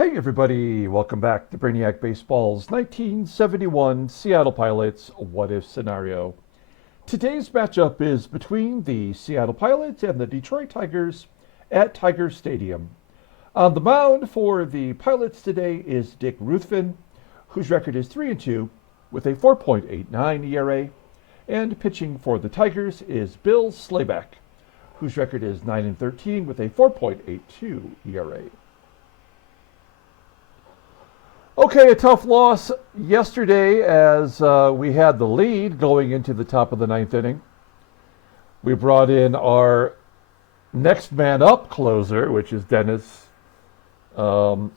Hey everybody, welcome back to Brainiac Baseball's 1971 Seattle Pilots What If Scenario. Today's matchup is between the Seattle Pilots and the Detroit Tigers at Tiger Stadium. On the mound for the Pilots today is Dick Ruthven, whose record is 3-2 with a 4.89 ERA, and pitching for the Tigers is Bill Slayback, whose record is 9-13 with a 4.82 ERA. Okay, a tough loss yesterday as we had the lead going into the top of the ninth inning. We brought in our next man up closer, which is Dennis Riddleberger.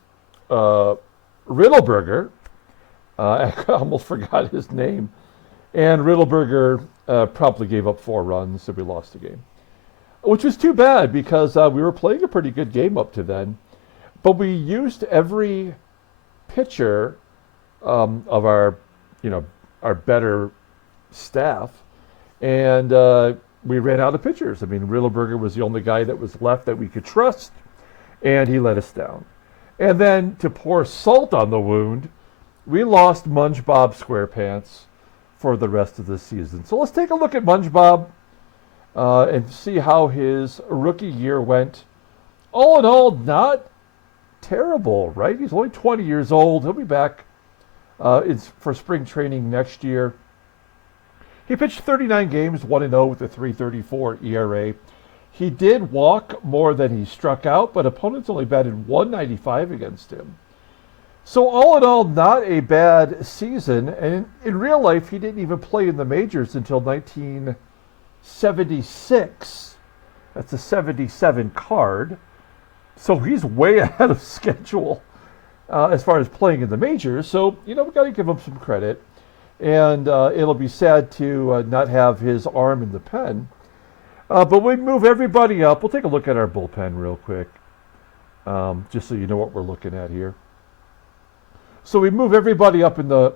I almost forgot his name. And Riddleberger promptly gave up 4 runs, so we lost the game. Which was too bad because we were playing a pretty good game up to then. But we used every pitcher of our better staff, and we ran out of pitchers. I mean, Riddleberger was the only guy that was left that we could trust, and he let us down. And then to pour salt on the wound, we lost Munge Bob Squarepants for the rest of the season. So let's take a look at Munge Bob and see how his rookie year went. All in all, not terrible, right? He's only 20 years old. He'll be back for spring training next year. He pitched 39 games, 1-0 with a 3.34 ERA. He did walk more than he struck out, but opponents only batted 195 against him. So all in all, not a bad season. And in real life, he didn't even play in the majors until 1976. That's a 77 card. So he's way ahead of schedule as far as playing in the majors. So, we got to give him some credit. And it'll be sad to not have his arm in the pen. But we move everybody up. We'll take a look at our bullpen real quick, just so you know what we're looking at here. So we move everybody up in the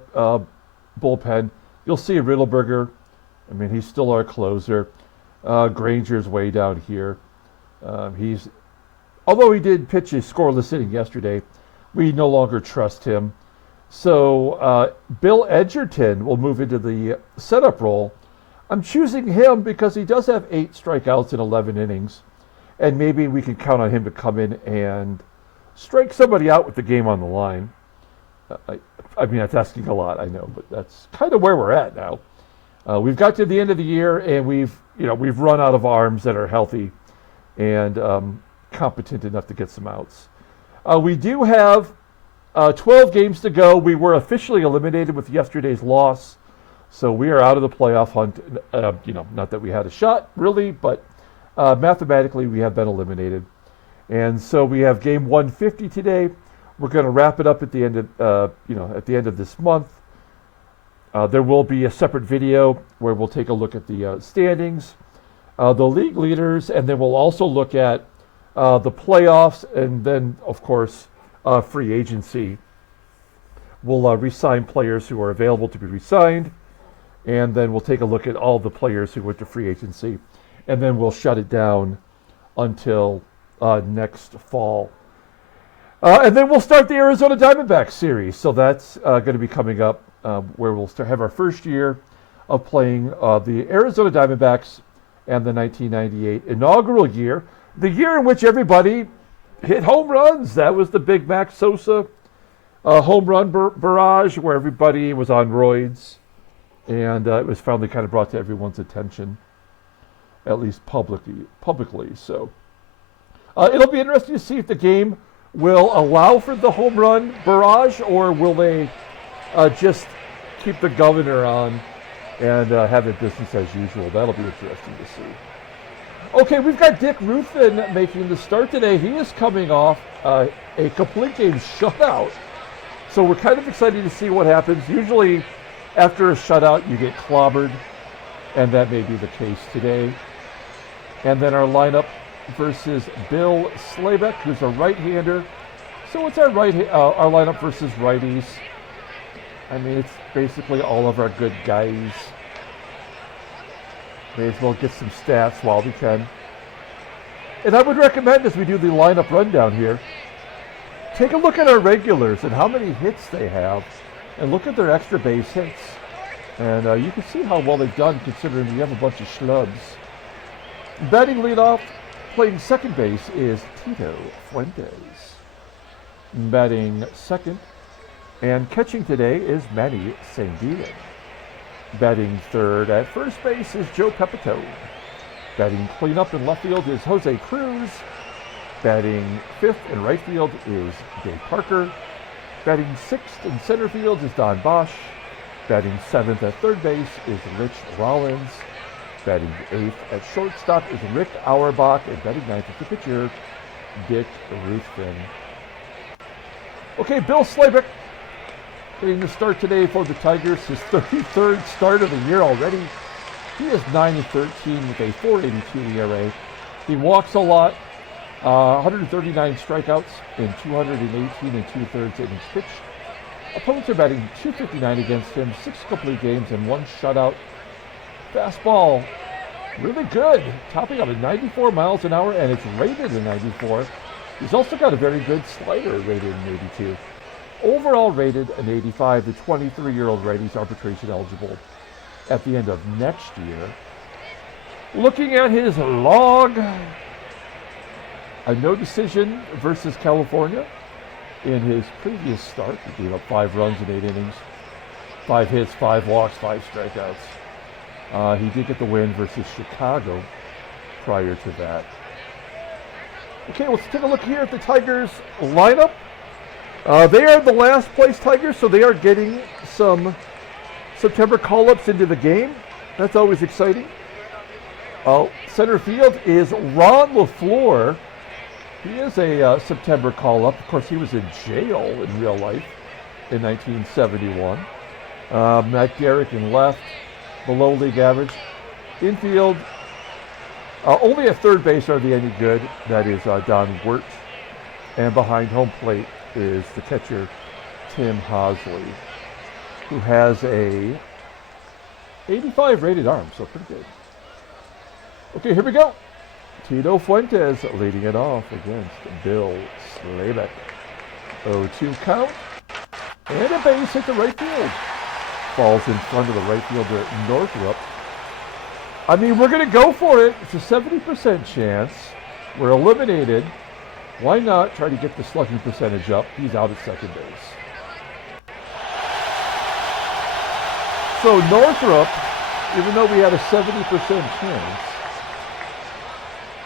bullpen. You'll see Riddleberger. I mean, he's still our closer. Granger's way down here. Although he did pitch a scoreless inning yesterday, we no longer trust him. So Bill Edgerton will move into the setup role. I'm choosing him because he does have 8 strikeouts in 11 innings, and maybe we can count on him to come in and strike somebody out with the game on the line. I mean, that's asking a lot, I know, but that's kind of where we're at now. We've got to the end of the year, and we've run out of arms that are healthy and competent enough to get some outs. We do have 12 games to go. We were officially eliminated with yesterday's loss, so we are out of the playoff hunt. Not that we had a shot really, but mathematically we have been eliminated. And so we have game 150 today. We're going to wrap it up at the end of at the end of this month. There will be a separate video where we'll take a look at the standings, the league leaders, and then we'll also look at the playoffs, and then, of course, free agency. We'll re-sign players who are available to be re-signed, and then we'll take a look at all the players who went to free agency, and then we'll shut it down until next fall. And then we'll start the Arizona Diamondbacks series. So that's going to be coming up, where we'll have our first year of playing the Arizona Diamondbacks and the 1998 inaugural year. The year in which everybody hit home runs. That was the big Max Sosa home run barrage where everybody was on roids. And it was finally kind of brought to everyone's attention, at least publicly. So it'll be interesting to see if the game will allow for the home run barrage, or will they just keep the governor on and have it business as usual. That'll be interesting to see. Okay, we've got Dick Ruthven making the start today. He is coming off a complete game shutout. So we're kind of excited to see what happens. Usually after a shutout, you get clobbered, and that may be the case today. And then our lineup versus Bill Slayback, who's a right-hander. So it's our lineup versus righties. I mean, it's basically all of our good guys. May as well get some stats while we can. And I would recommend, as we do the lineup rundown here, take a look at our regulars and how many hits they have, and look at their extra base hits. And you can see how well they've done considering we have a bunch of schlubs. Batting leadoff, playing second base is Tito Fuentes. Batting second and catching today is Manny SANGUILLEN. Batting third at first base is Joe PEPITONE. Batting cleanup in left field is Jose CRUZ. Batting fifth in right field is Dave Parker. Batting sixth in center field is Don Bosch. Batting seventh at third base is Rich Rollins. Batting eighth at shortstop is Rick Auerbach. And batting ninth at the pitcher, Dick Ruthven. Okay, Bill Slayback getting the start today for the Tigers. His 33rd start of the year already. He is 9-13 with a 4.82 ERA. He walks a lot. 139 strikeouts in 218 and 2/3 innings pitched. Opponents are batting .259 against him, 6 complete games and 1 shutout. Fastball, really good, topping out at 94 miles an hour, and it's rated at 94. He's also got a very good slider rated in 82. Overall rated an 85. The 23-year-old righty's arbitration eligible at the end of next year. Looking at his log, a no decision versus California in his previous start. He gave up 5 runs in 8 innings, 5 hits, 5 walks, 5 strikeouts. He did get the win versus Chicago prior to that. Okay, let's take a look here at the Tigers lineup. They are the last place Tigers, so they are getting some September call-ups into the game. That's always exciting. Center field is Ron LeFLORE. He is a September call-up. Of course, he was in jail in real life in 1971. Matt DERRICK in left, below league average. Infield, only at third base are they any good. That is Don WERT. And behind home plate is the catcher, Tim Hosley, who has a 85 rated arm, so pretty good. Okay, here we go. Tito Fuentes leading it off against Bill Slayback. 0-2 count. And a base hit the right field. Falls in front of the right fielder, NORTHRUP. I mean, we're going to go for it. It's a 70% chance. We're eliminated. Why not try to get the slugging percentage up? He's out at second base. So NORTHRUP, even though we had a 70% chance,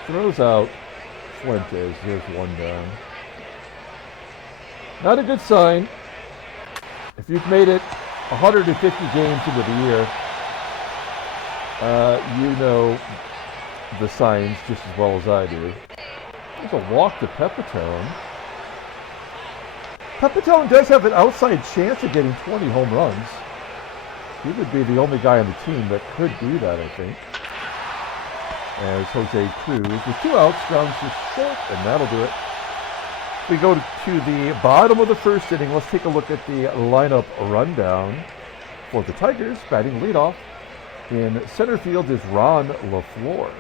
throws out Fuentes. There's one down. Not a good sign. If you've made it 150 games into the year, you know the signs just as well as I do. There's a walk to PEPITONE. PEPITONE does have an outside chance of getting 20 home runs. He would be the only guy on the team that could do that, I think. As Jose CRUZ with 2 outs, grounds to short, and that'll do it. We go to the bottom of the first inning. Let's take a look at the lineup rundown for the Tigers. Batting leadoff in center field is Ron LeFLORE.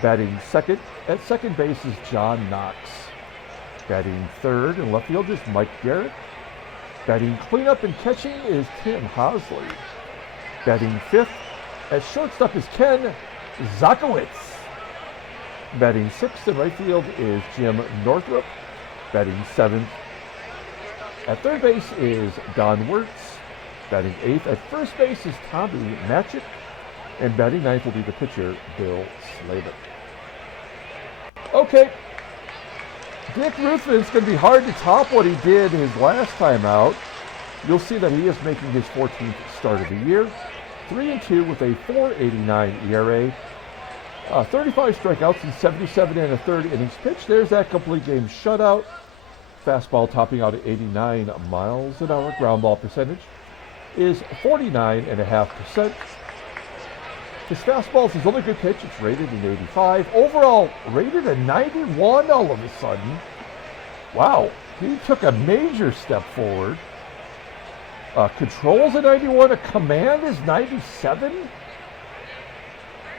Batting second at second base is John Knox. Batting third in left field is Mike Garrett. Batting cleanup and catching is Tim Hosley. Batting fifth at shortstop is Ken SZOTKIEWICZ. Batting sixth in right field is Jim NORTHRUP. Batting seventh at third base is Don WERT. Batting eighth at first base is Tommy MATCHICK. And batting ninth will be the pitcher, Bill Slayback. Okay. Dick Ruthven's going to be hard to top what he did his last time out. You'll see that he is making his 14th start of the year. 3-2 with a 4.89 ERA. 35 strikeouts and 77 and a third innings pitched. There's that complete game shutout. Fastball topping out at 89 miles an hour. Ground ball percentage is 49.5%. His fastball is his only good pitch. It's rated an 85. Overall, rated a 91 all of a sudden. Wow, he took a major step forward. Controls a 91. A command is 97.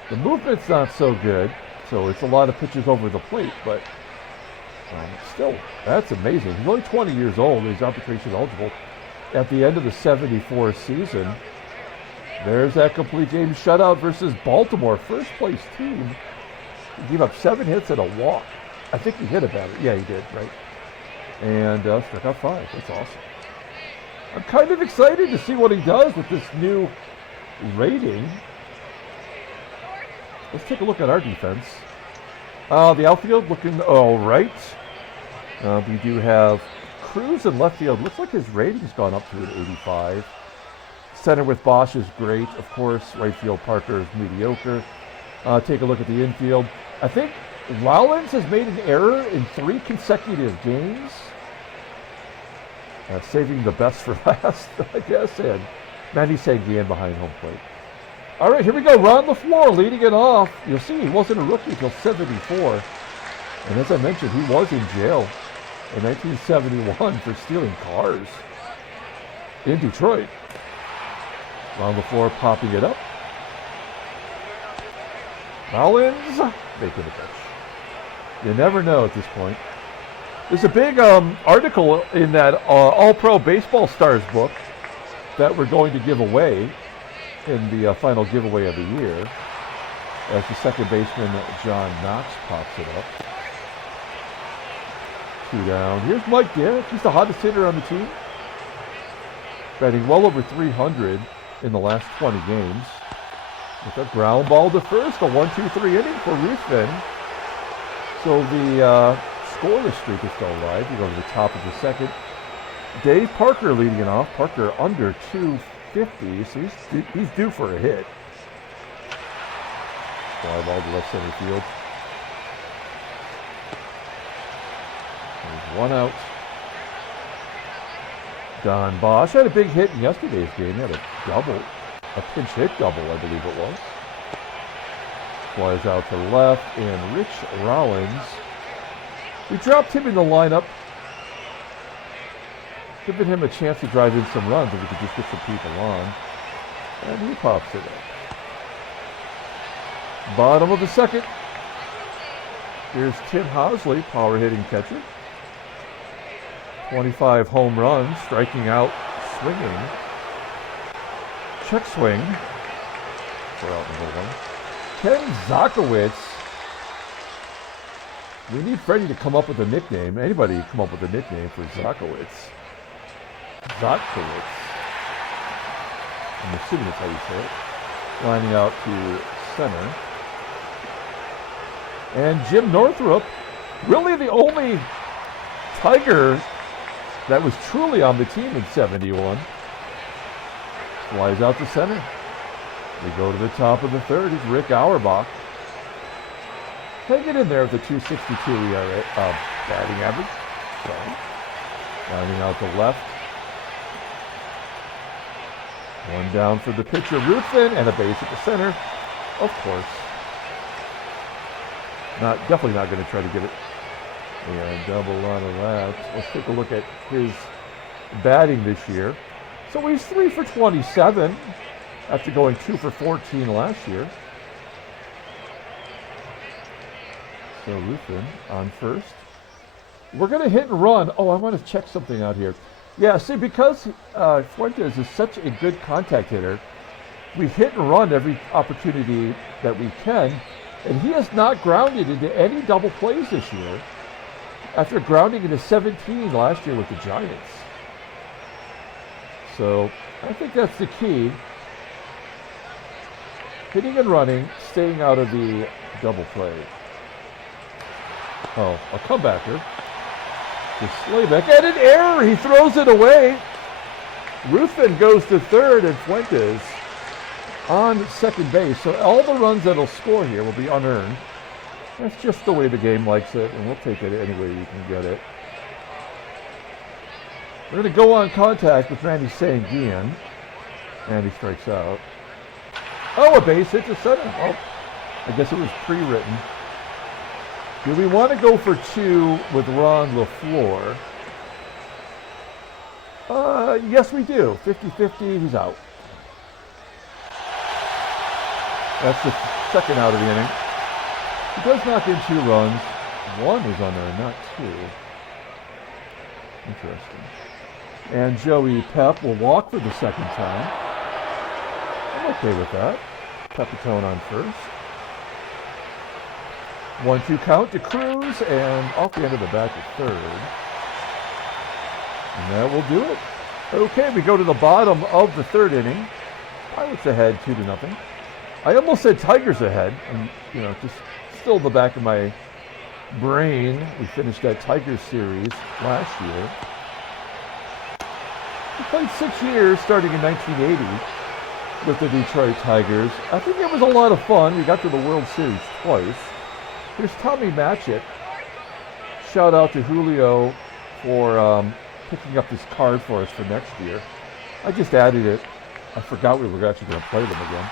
The movement's not so good, so it's a lot of pitches over the plate, but Still, that's amazing. He's only 20 years old. He's arbitration eligible at the end of the 74 season. There's that complete game shutout versus Baltimore, first place team. He gave up 7 hits and a walk. I think he hit a batter. Yeah, he did, right? And struck out 5. That's awesome. I'm kind of excited to see what he does with this new rating. Let's take a look at our defense. The outfield looking all right. We do have CRUZ in left field. Looks like his rating's gone up to an 85. Center with Bosch is great, of course. Right field Parker is mediocre. Take a look at the infield. I think Rollins has made an error in 3 consecutive games. Saving the best for last, I guess. And Manny Sanguillen behind home plate. All right, here we go. Ron LeFLORE leading it off. You'll see he wasn't a rookie until 74. And as I mentioned, he was in jail in 1971 for stealing cars in Detroit. Ron LeFLORE popping it up. Rollins making the pitch. You never know at this point. There's a big article in that All-Pro Baseball Stars book that we're going to give away in the final giveaway of the year as the second baseman John Knox pops it up. 2 down. Here's Mike Derrick. He's the hottest hitter on the team. Batting well over 300 in the last 20 games. With a ground ball to first, a 1-2-3 inning for Ruthven. So the scoreless streak is still alive. We go to the top of the second. Dave Parker leading it off. Parker under 250, so he's due for a hit. Fly ball to left center field. There's 1 out. Don Bosch had a big hit in yesterday's game. He had a double, a pinch hit double, I believe it was. Flies out to left, and Rich Rollins. We dropped him in the lineup, giving him a chance to drive in some runs if we could just get some people on. And he pops it up. Bottom of the second. Here's Tim Hosley, power hitting catcher. 25 home runs, striking out, swinging. Check swing for out number 1. Ken ZOTKIEWICZ. We need Freddie to come up with a nickname. Anybody come up with a nickname for ZOTKIEWICZ. ZOTKIEWICZ. I'm assuming that's how you say it. Lining out to center. And Jim Northrup, really the only Tiger that was truly on the team in 71. Flies out to center. We go to the top of the third. It's Rick Auerbach. Hanging in there with a 262 ERA, batting average. Sorry. Lining out to left. 1 down for the pitcher, Ruthven, and a base at the center. Of course. Definitely not going to try to get it. And double on of that. Let's take a look at his batting this year. So he's 3 for 27 after going 2 for 14 last year. So Ruthven on first. We're going to hit and run. Oh, I want to check something out here. Yeah, see, because Fuentes is such a good contact hitter, we hit and run every opportunity that we can, and he has not grounded into any double plays this year after grounding into 17 last year with the Giants. So I think that's the key. Hitting and running, staying out of the double play. Oh, a comebacker. To Slayback, and an error! He throws it away. Ruthven goes to third, and Fuentes on second base. So all the runs that'll score here will be unearned. That's just the way the game likes it, and we'll take it any way you can get it. We're going to go on contact with Manny Sanguillen, and he strikes out. Oh, a base hit to center. Oh, I guess it was pre-written. Do we want to go for 2 with Ron LeFLORE? Yes, we do. 50-50, he's out. That's the second out of the inning. He does knock in 2 runs. 1 is unearned, not Interesting. And Joey Pep will walk for the second time. I'm okay with that. Pepitone on first. 1-2 count to CRUZ, and off the end of the back at third. And that will do it. Okay, we go to the bottom of the third inning. Pirates ahead 2-0. I almost said Tigers ahead, and just still in the back of my brain, we finished that Tigers series last year. We played 6 years, starting in 1980, with the Detroit Tigers. I think it was a lot of fun. We got to the World Series twice. Here's Tommy Matchick. Shout out to Julio for picking up this card for us for next year. I just added it. I forgot we were actually going to play them again.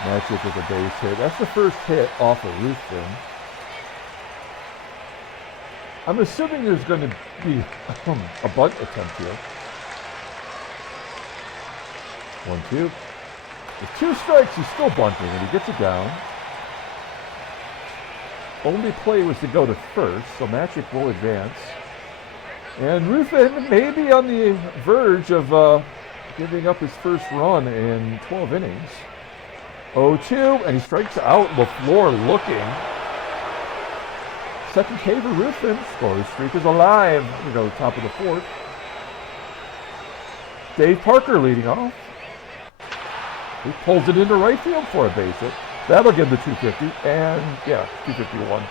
Matchick with a base hit. That's the first hit off of Ruthven. I'm assuming there's going to be a bunt attempt here. 1-2. With 2 strikes, he's still bunting, and he gets it down. Only play was to go to first, so Matchick will advance. And Ruthven may be on the verge of giving up his first run in 12 innings. 0-2, and he strikes out. LeFLORE looking. Second K for Ruthven. Scorer's streak is alive. We go to the top of the fourth. Dave Parker leading off. He pulls it into right field for a base hit. That'll give him the 250, and yeah, 251.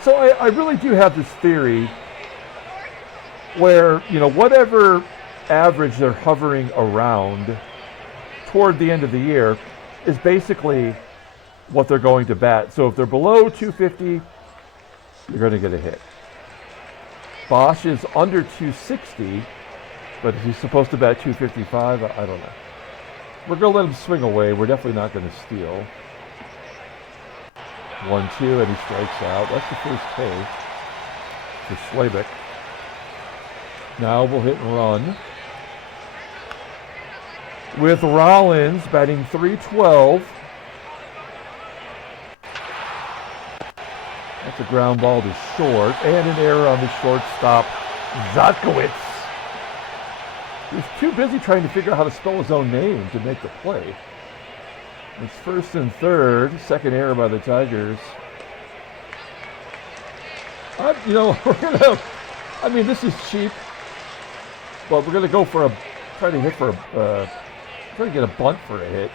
So I really do have this theory where, whatever average they're hovering around toward the end of the year is basically what they're going to bat. So if they're below 250, you're going to get a hit. BOSCH is under 260, but he's supposed to bat 255. I don't know. We're going to let him swing away. We're definitely not going to steal. 1-2, and he strikes out. That's the first K for Slayback. Now we'll hit and run. With Rollins batting .312. That's a ground ball to short, and an error on the shortstop, ZZOTKIEWICZ. He's too busy trying to figure out how to spell his own name to make the play. It's first and third. Second error by the Tigers. This is cheap, but we're going to go for try to get a bunt for a hit.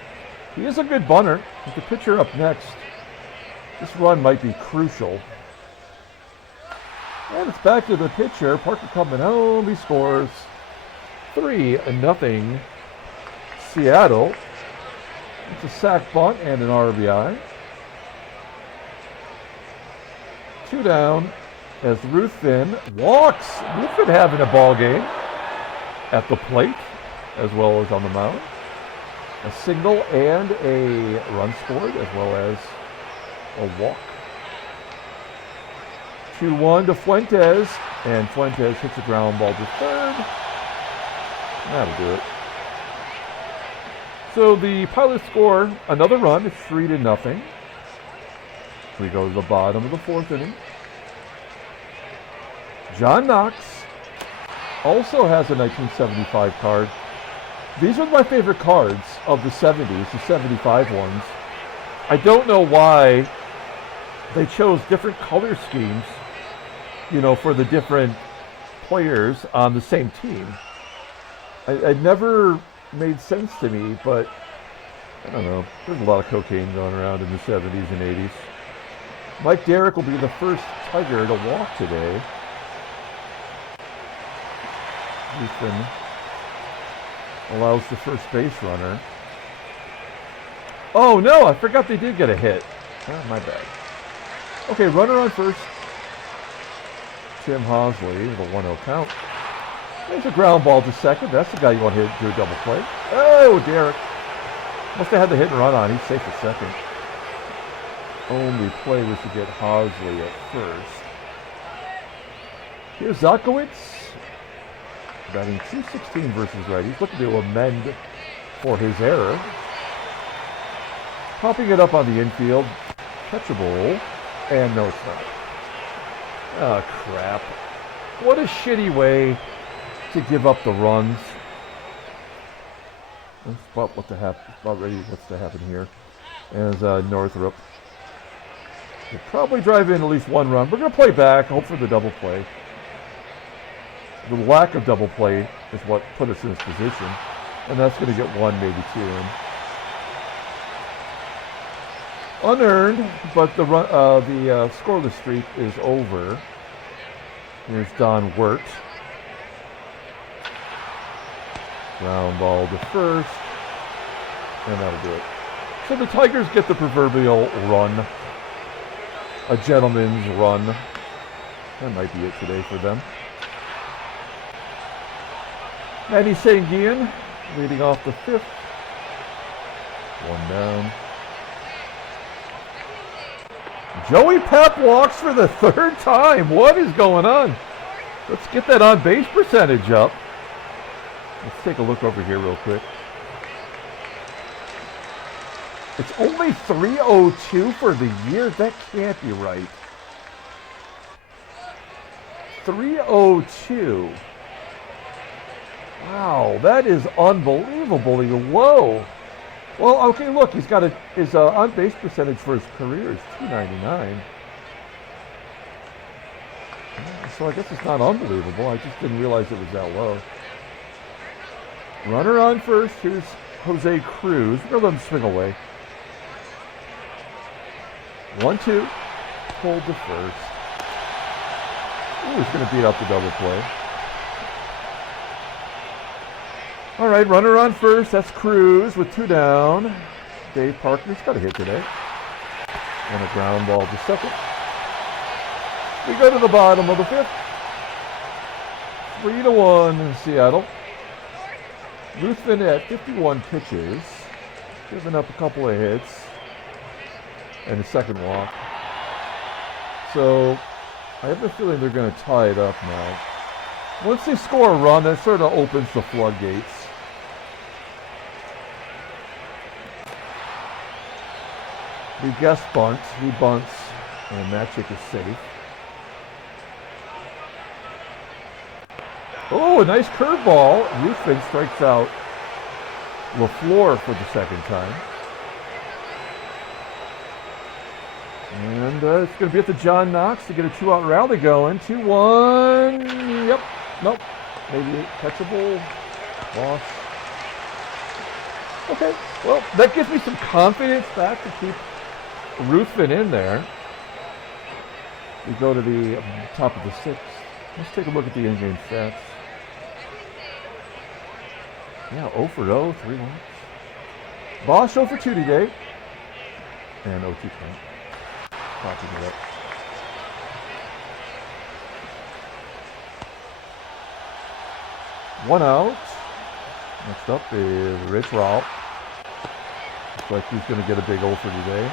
He is a good bunter. With the pitcher up next, this run might be crucial. And it's back to the pitcher. Parker coming home. He scores 3-0 Seattle. It's a sac bunt and an RBI. 2 down as Ruthven walks. Ruthven having a ball game at the plate as well as on the mound. A single and a run scored as well as a walk. 2-1 to Fuentes, and Fuentes hits a ground ball to third. That'll do it. So the Pilots score another run. It's 3-0. We go to the bottom of the fourth inning. John Knox also has a 1975 card. These are my favorite cards of the 70s, the 75 ones. I don't know why they chose different color schemes, for the different players on the same team. It never made sense to me, but I don't know. There's a lot of cocaine going around in the 70s and 80s. Mike DERRICK will be the first Tiger to walk today. Ruthven allows the first base runner. Oh no, I forgot they did get a hit. Oh, my bad. Okay, runner on first. Tim HOSLEY with a 1-0 count. There's a ground ball to second. That's the guy you want to hit, do a double play. Oh, DERRICK. Must have had the hit and run on. He's safe at second. Only play was to get HOSLEY at first. Here's ZZOTKIEWICZ. Batting .216 versus righties. Looking to amend for his error. Popping it up on the infield. Catchable. And no, it's not. Oh, crap. What a shitty way to give up the runs. That's about what's to happen here. As Northrup will probably drive in at least one run. We're going to play back, hope for the double play. The lack of double play is what put us in this position. And that's going to get one, maybe two in. Unearned, but the scoreless streak is over. Here's Don WERT. Ground ball to first. And that'll do it. So the Tigers get the proverbial run. A gentleman's run. That might be it today for them. Manny SANGUILLEN leading off the fifth. One down. Joey Pep walks for the third time. What is going on? Let's get that on base percentage up. Let's take a look over here real quick. It's only 302 for the year. That can't be right. 302. Wow, that is unbelievably low. Well, okay, look, he's got his on-base percentage for his career is 299. So I guess it's not unbelievable. I just didn't realize it was that low. Runner on first. Here's Jose CRUZ. We're going to let him swing away. 1-2. Pulled to first. Ooh, he's going to beat up the double play. All right, runner on first. That's CRUZ with two down. Dave Parker's got a hit today. And a ground ball to second. We go to the bottom of the fifth. 3-1 Seattle. Ruthven at 51 pitches. Giving up a couple of hits. And a second walk. So I have a feeling they're going to tie it up now. Once they score a run, that sort of opens the floodgates. We guess bunts. He bunts. And MATCHICK is safe. Oh, a nice curveball. Ruthven strikes out LeFLORE for the second time. And it's going to be at the John Knox to get a two-out rally going. 2-1. Yep. Nope. Maybe catchable. Loss. Okay. Well, that gives me some confidence back to keep Ruthven in there. We go to the top of the sixth. Let's take a look at the in-game stats. Yeah, 0 for 0, 3 walks. BOSCH 0 for 2 today. And 0-2 count. Popping it up. One out. Next up is Rich Ralph. Looks like he's going to get a big 0 for today.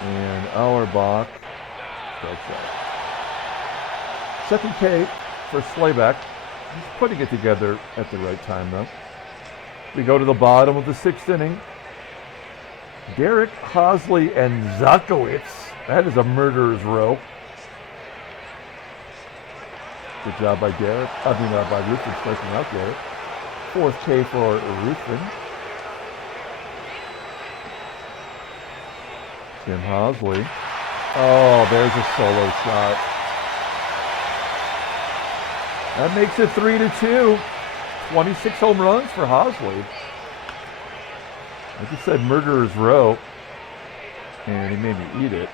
And AUERBACH strikes out. Second K for Slayback. He's putting it together at the right time, though. We go to the bottom of the sixth inning. DERRICK, HOSLEY, and SZOTKIEWICZ. That is a murderer's row. Good job by DERRICK. By Ruthven striking out DERRICK. Fourth K for Ruthven. Tim HOSLEY. Oh, there's a solo shot. That makes it 3-2. 26 home runs for HOSLEY. Like you said, murderer's row. And he made me eat it.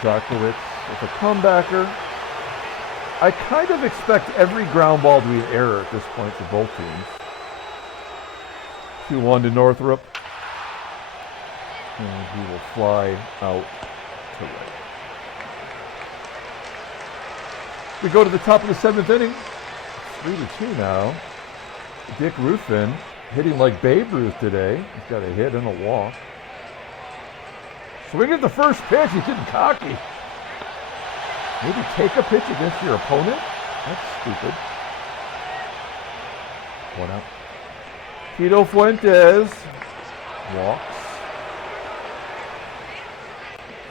SZOTKIEWICZ with a comebacker. I kind of expect every ground ball to be an error at this point for both teams. 2-1 to Northrup. And he will fly out to right. We go to the top of the seventh inning. 3-2 now. Dick Ruthven hitting like Babe Ruth today. He's got a hit and a walk. Swing at the first pitch. He's getting cocky. Maybe take a pitch against your opponent? That's stupid. One out. Tito FUENTES walks.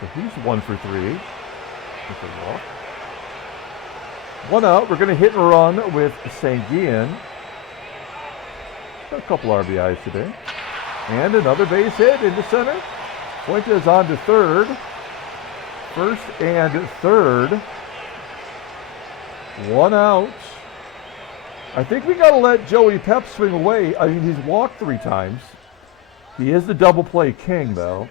So he's 1 for 3 with a walk. 1 out. We're going to hit and run with SANGUILLEN. Got a couple RBIs today. And another base hit into center. Fuentes on to third. First and third. 1 out. I think we got to let Joey Pep swing away. I mean, he's walked 3 times. He is the double play king, though.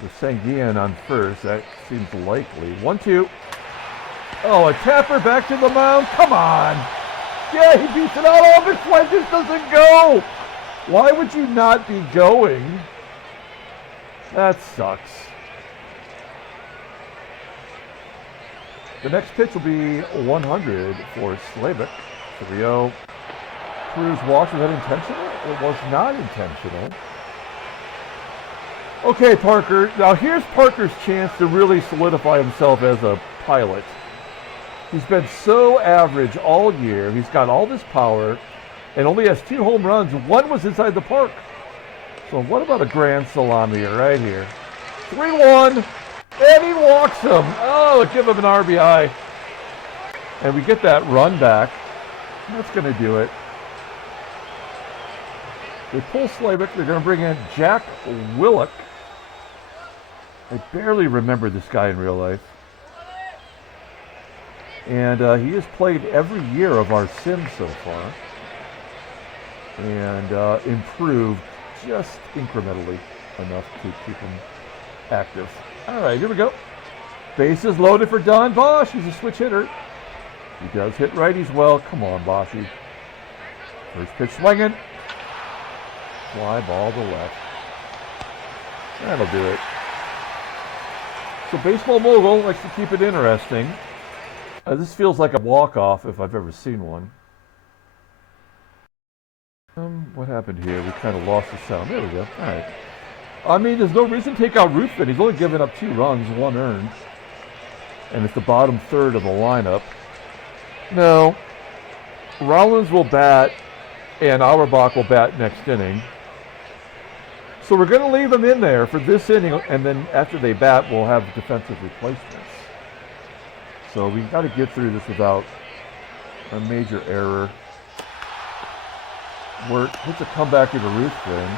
With SANGUILLEN on first, that seems likely. 1-2. Oh, a tapper back to the mound. Come on. Yeah, he beats it out. Oh, but Fuentes doesn't go. Why would you not be going? That sucks. The next pitch will be 100 for Slayback. 3-0. CRUZ walks. Was that intentional? It was not intentional. Okay, Parker. Now here's Parker's chance to really solidify himself as a pilot. He's been so average all year. He's got all this power and only has 2 home runs. 1 was inside the park. So what about a grand salami right here? 3-1, and he walks him. Oh, give him an RBI. And we get that run back. That's going to do it. They pull Slayback. They're going to bring in Jack Willock. I barely remember this guy in real life. And he has played every year of our sim so far. And improved just incrementally enough to keep him active. All right, here we go. Bases loaded for Don Bosch. He's a switch hitter. He does hit righties well. Come on, Boschi. First pitch swinging. Fly ball to left. That'll do it. So Baseball Mogul likes to keep it interesting. This feels like a walk-off if I've ever seen one. What happened here? We kind of lost the sound. There we go. All right. I mean, there's no reason to take out Ruthven. He's only given up 2 runs, 1 earned. And it's the bottom third of the lineup. No. Rollins will bat, and Auerbach will bat next inning. So we're going to leave them in there for this inning, and then after they bat, we'll have defensive replacements. So we got to get through this without a major error. WERT hits a comeback into Ruthven.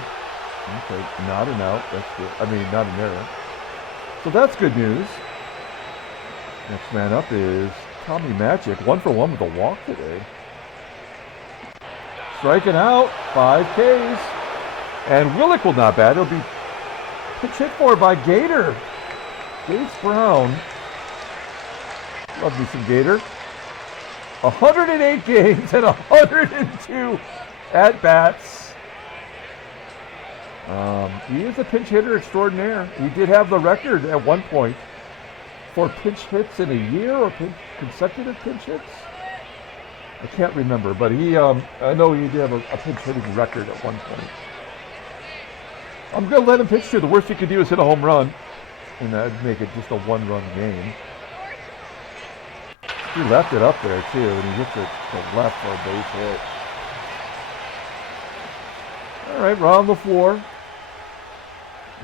Okay, not an out. That's good. I mean, not an error. So that's good news. Next man up is Tommy MATCHICK. 1 for 1 with a walk today. Striking out. 5 Ks. And Willock will not bat. It'll be pitch hit for by Gator. Gates Brown. Love me some Gator. 108 games and 102 at-bats. He is a pinch hitter extraordinaire. He did have the record at one point for pinch hits in a year or consecutive pinch hits. I can't remember, but he, I know he did have a pinch hitting record at one point. I'm going to let him pitch too. The worst he could do is hit a home run, and that'd make it just a 1-run game. He left it up there too, and he hits it to left for a base hit. All right, round LeFLORE.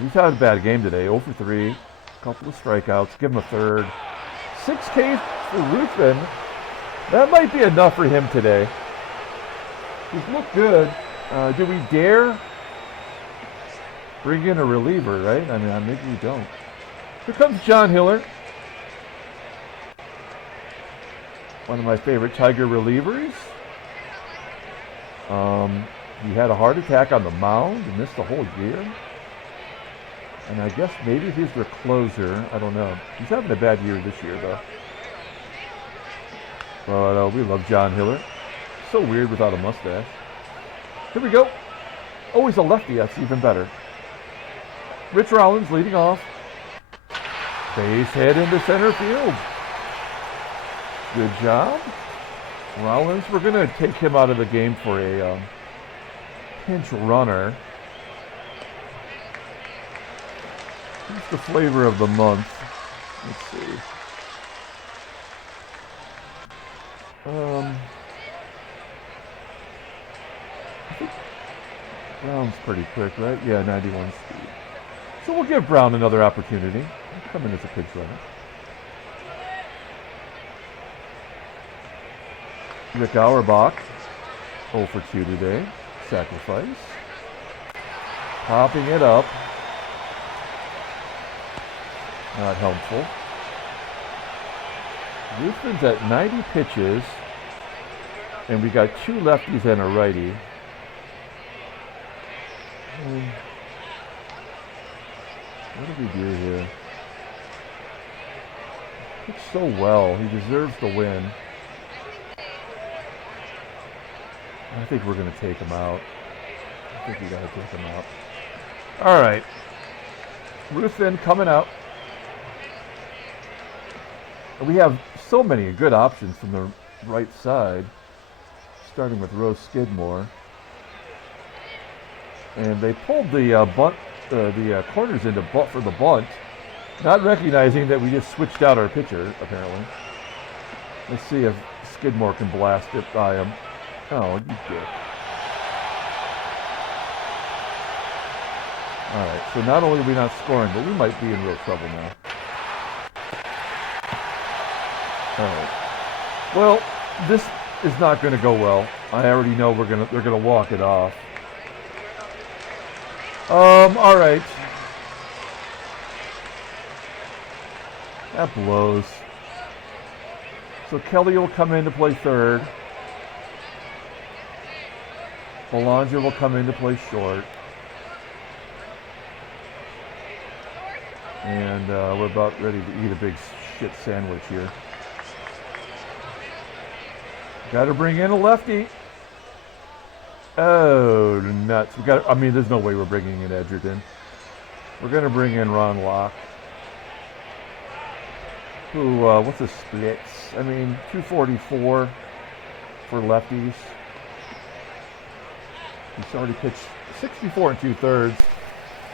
He's had a bad game today, 0 for 3. A couple of strikeouts, give him a third. 6 Ks for Ruthven. That might be enough for him today. He's looked good. Do we dare bring in a reliever, right? I mean, maybe we don't. Here comes John Hiller. One of my favorite Tiger relievers. He had a heart attack on the mound and missed the whole year. And I guess maybe he's their closer. I don't know. He's having a bad year this year, though. But we love John Hiller. So weird without a mustache. Here we go. Oh, he's a lefty. That's even better. Rich Rollins leading off. Base hit into center field. Good job. Rollins, we're going to take him out of the game for a pinch runner. What's the flavor of the month? Let's see. I think Brown's pretty quick, right? Yeah, 91 speed. So we'll give Brown another opportunity. He'll come in as a pinch runner. Rick Auerbach, 0 for 2 today. Sacrifice. Popping it up. Not helpful. Ruthven's at 90 pitches. And we got 2 lefties and a righty. What did we do here? He pitched so well. He deserves the win. I think we're going to take him out. I think we got to take him out. All right. Ruthven coming out. We have so many good options from the right side, starting with Rose Skidmore. And they pulled the corners into for the bunt, not recognizing that we just switched out our pitcher, apparently. Let's see if Skidmore can blast it by him. Oh, you dick. All right, so not only are we not scoring, but we might be in real trouble now. All right. Well, this is not going to go well. I already know they're gonna walk it off. All right. That blows. So Kelly will come in to play third. Belanger will come in to play short. And we're about ready to eat a big shit sandwich here. Got to bring in a lefty. Oh, nuts. I mean, there's no way we're bringing in Edgerton. We're going to bring in Ron Locke. Who, what's the splits? I mean, 244 for lefties. He's already pitched 64 2/3,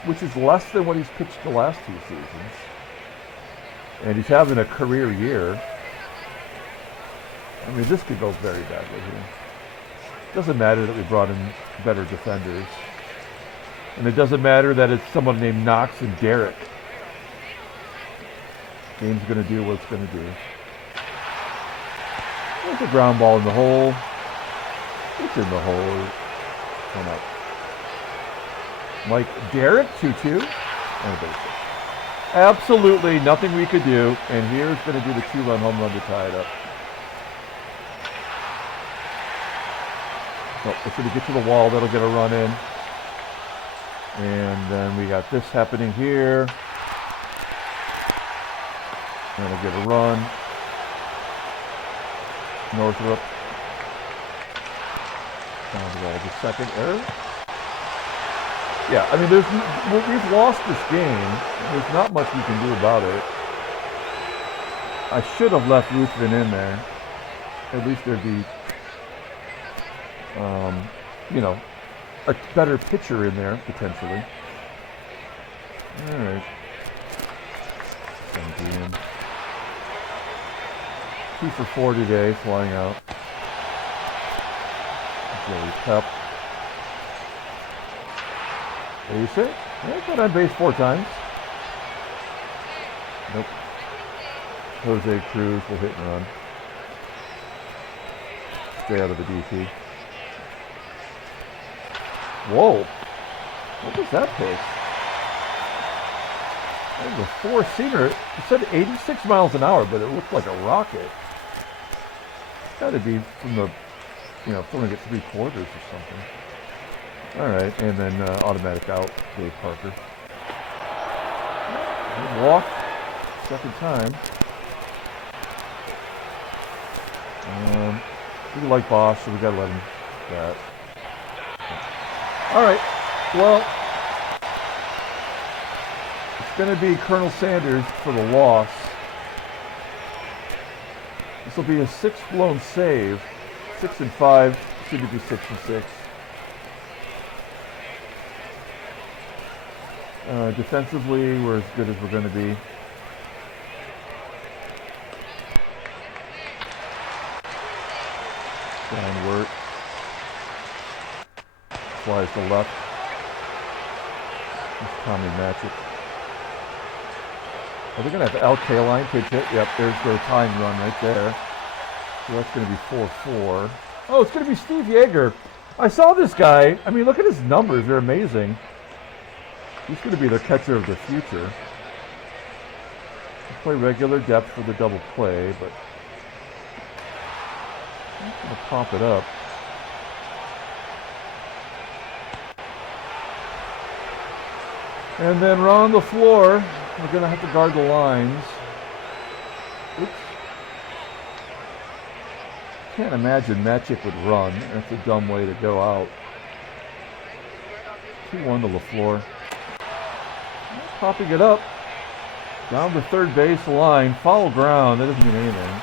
which is less than what he's pitched the last 2 seasons. And he's having a career year. I mean, this could go very badly here. Doesn't matter that we brought in better defenders. And it doesn't matter that it's someone named Knox and Derrick. Game's going to do what it's going to do. There's a ground ball in the hole. It's in the hole. Come up. Mike Derrick, 2-2. And a base hit. Absolutely nothing we could do. And here's going to do the 2-run home run to tie it up. So it's going to get to the wall. That'll get a run in. And then we got this happening here. That'll get a run. Northrup. Down the wall, just second error. Yeah, I mean, we've lost this game. There's not much we can do about it. I should have left Ruthven in there. At least there'd be, you know, a better pitcher in there, potentially. All right. 17. 2 for 4 today, flying out. Joey Pep. Base hit. Yeah, got on base 4 times. Nope. Jose Cruz will hit and run. Stay out of the DP. Whoa. What was that pitch? That was a 4-seamer. It said 86 miles an hour, but it looked like a rocket. Got to be from the, you know, throwing it 3/4 or something. All right, and then automatic out, Dave Parker. Good walk, second time. We like Bosch, so we got to let him that. All right, well, it's going to be Colonel Sanders for the loss. This will be a 6 blown save. 6 and 5, soon to be 6 and 6. Defensively, we're as good as we're going to be. Down WERT. Flies to left. It's Tommy Matchick. Are they going to have Al Kaline pitch hit? Yep, there's their tying run right there. So that's going to be 4-4. Oh, it's going to be Steve Yeager. I saw this guy. I mean, look at his numbers. They're amazing. He's going to be their catcher of the future. He'll play regular depth for the double play, but I'm going to pop it up. And then Ron LeFLORE, we're going to have to guard the lines. Oops. Can't imagine MATCHICK would run. That's a dumb way to go out. 2-1 to LeFLORE. Popping it up. Down the third base line. Foul ground. That doesn't mean anything.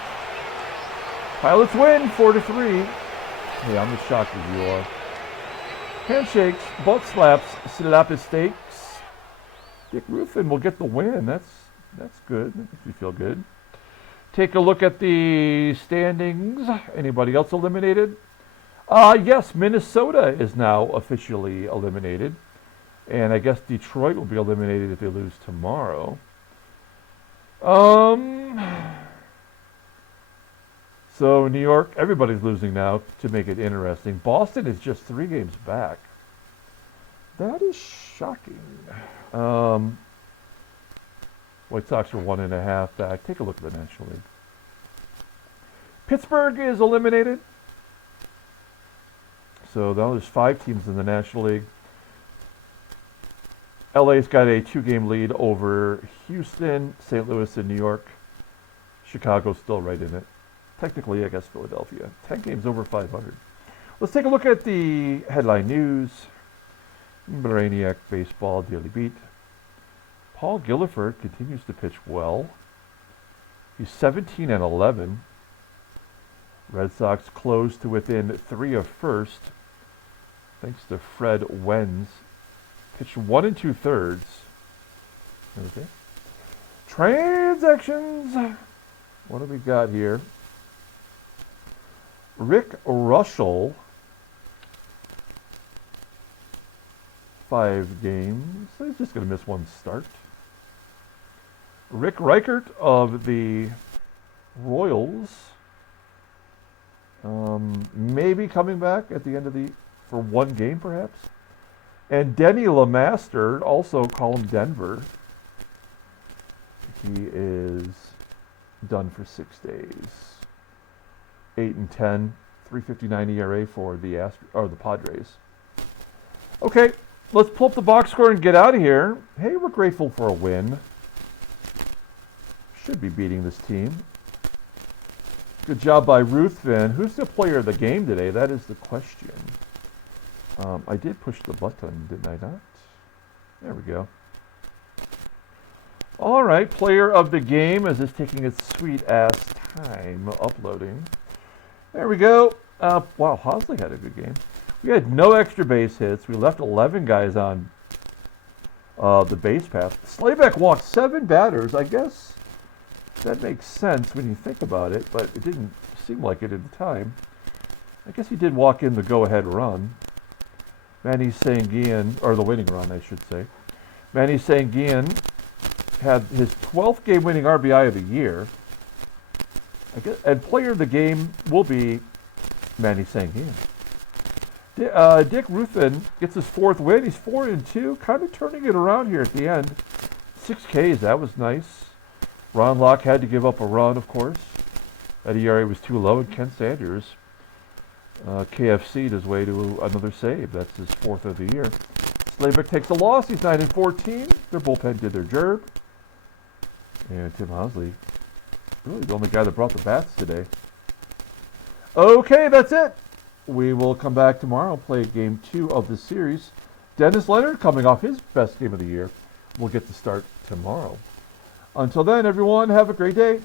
Pilots win 4-3. Hey, I'm as shocked as you are. Handshakes, butt slaps, slap stakes. Dick Ruthven will get the win. That's good. That makes me feel good. Take a look at the standings. Anybody else eliminated? Yes, Minnesota is now officially eliminated. And I guess Detroit will be eliminated if they lose tomorrow. So New York, everybody's losing now to make it interesting. Boston is just 3 games back. That is shocking. White Sox are 1.5 back. Take a look at the National League. Pittsburgh is eliminated. So now there's 5 teams in the National League. LA's got a 2-game lead over Houston, St. Louis, and New York. Chicago's still right in it. Technically, I guess Philadelphia. 10 games over 500. Let's take a look at the headline news. Brainiac Baseball Daily Beat. Paul Gilliford continues to pitch well. He's 17-11. Red Sox close to within 3 of first. Thanks to Fred Wenz. Pitched 1 2/3. Okay. Transactions. What do we got here? Rick Russell. 5 games. He's just going to miss 1 start. Rick Reichert of the Royals. Maybe coming back at the end of for 1 game perhaps. And Denny LeMaster, also call him Denver. He is done for 6 days. 8-10, 3.59 ERA for the Padres. Okay, let's pull up the box score and get out of here. Hey, we're grateful for a win. Should be beating this team. Good job by Ruthven. Who's the player of the game today? That is the question. I did push the button, didn't I not? There we go. All right, player of the game as it's taking its sweet-ass time uploading. There we go. Wow, HOSLEY had a good game. We had no extra base hits. We left 11 guys on the base path. Slayback walked 7 batters. I guess that makes sense when you think about it, but it didn't seem like it at the time. I guess he did walk in the go-ahead run. Manny SANGUILLEN, or the winning run, I should say. Manny SANGUILLEN had his 12th game-winning RBI of the year. I guess, and player of the game will be Manny SANGUILLEN. Dick Ruthven gets his 4th win. He's 4-2, kind of turning it around here at the end. 6 Ks, that was nice. Ron Locke had to give up a run, of course. That ERA was too low, and Ken Sanders KFC'd his way to another save. That's his 4th of the year. Slayback takes a loss. He's 9-14. Their bullpen did their job. And Tim Hosley, really the only guy that brought the bats today. Okay, that's it. We will come back tomorrow and play game 2 of the series. Dennis Leonard, coming off his best game of the year, will get to start tomorrow. Until then, everyone, have a great day.